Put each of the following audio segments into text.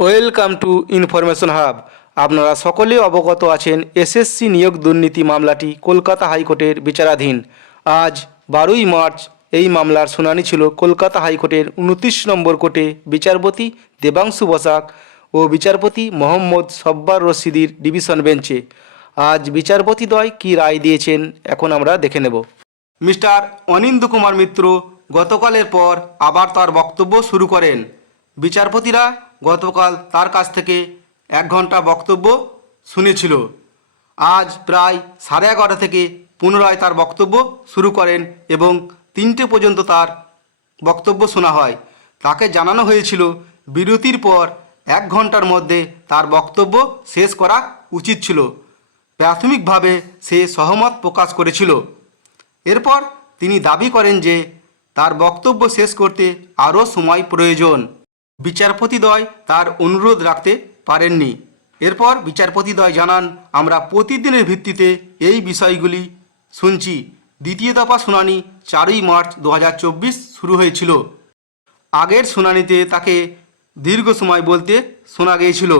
Welcome to information hub. আপনারা সকলে অবগত আছেন, এসএসসি নিয়োগ দুর্নীতি মামলাটি কলকাতা হাইকোর্টের বিচারাধীন। আজ বারোই মার্চ, এই মামলার শুনানি ছিল কলকাতা হাইকোর্টের উনত্রিশ নম্বর কোর্টে বিচারপতি দেবাংশু বসাক ও বিচারপতি মোহাম্মদ সব্বার রশিদির ডিভিশন বেঞ্চে। আজ বিচারপতি বিচারপতিদ্বয় কী রায় দিয়েছেন, এখন আমরা দেখে নেব। মিস্টার অনিন্দ কুমার মিত্র গতকালের পর আবার তার বক্তব্য শুরু করেন। বিচারপতিরা গতকাল তার কাছ থেকে এক ঘণ্টা বক্তব্য শুনেছিল। আজ প্রায় সাড়ে এগারোটা থেকে পুনরায় তার বক্তব্য শুরু করেন এবং তিনটে পর্যন্ত তার বক্তব্য শোনা হয়। তাকে জানানো হয়েছিল, বিরতির পর এক ঘণ্টার মধ্যে তার বক্তব্য শেষ করা উচিত ছিল। প্রাথমিকভাবে সে সহমত প্রকাশ করেছিল। এরপর তিনি দাবি করেন যে, তার বক্তব্য শেষ করতে আরও সময় প্রয়োজন। বিচারপতিদ্বয় তার অনুরোধ রাখতে পারেননি। এরপর বিচারপতিদ্বয় জানান, আমরা প্রতিদিনের ভিত্তিতে এই বিষয়গুলি শুনছি। দ্বিতীয় দফা শুনানি চারই মার্চ দু হাজার চব্বিশ শুরু হয়েছিল। আগের শুনানিতে তাকে দীর্ঘ সময় বলতে শোনা গিয়েছিল।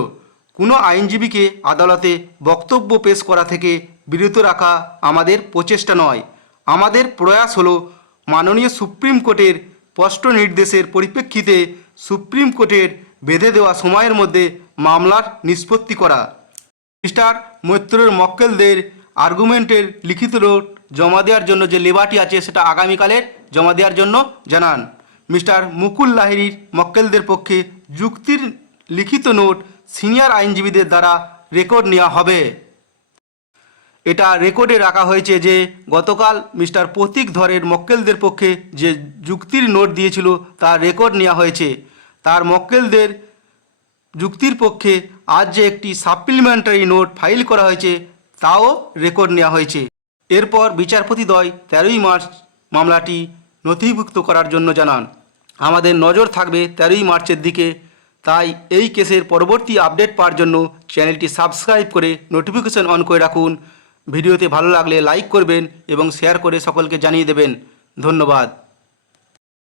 কোনো আইনজীবীকে আদালতে বক্তব্য পেশ করা থেকে বিরত রাখা আমাদের প্রচেষ্টা নয়। আমাদের প্রয়াস হলো মাননীয় সুপ্রিম কোর্টের স্পষ্ট নির্দেশের পরিপ্রেক্ষিতে সুপ্রিম কোর্টের বেঁধে দেওয়া সময়ের মধ্যে মামলার নিষ্পত্তি করা। মিস্টার মৈত্রের মক্কেলদের আর্গুমেন্টের লিখিত নোট জমা দেওয়ার জন্য যে লেবারটি আছে সেটা আগামীকালের জমা দেওয়ার জন্য জানান। মিস্টার মুকুল লাহিরির মক্কেলদের পক্ষে যুক্তির লিখিত নোট সিনিয়র আইনজীবীদের দ্বারা রেকর্ড নেওয়া হবে। এটা রেকর্ডে রাখা হয়েছে যে গতকাল মিস্টার প্রতীক ধরের মক্কেলদের পক্ষে যে যুক্তির নোট দিয়েছিল তার রেকর্ড নেওয়া হয়েছে। তার মক্কেলদের যুক্তির পক্ষে আজ যে একটি সাপ্লিমেন্টারি নোট ফাইল করা হয়েছে, তাও রেকর্ড নেওয়া হয়েছে। এরপর বিচারপতিদ্বয় তেরোই মার্চ মামলাটি নথিভুক্ত করার জন্য জানান। আমাদের নজর থাকবে তেরোই মার্চের দিকে। তাই এই কেসের পরবর্তী আপডেট পাওয়ার জন্য চ্যানেলটি সাবস্ক্রাইব করে নোটিফিকেশন অন করে রাখুন। ভিডিওতে ভালো লাগলে লাইক করবেন এবং শেয়ার করে সকলকে জানিয়ে দেবেন। ধন্যবাদ।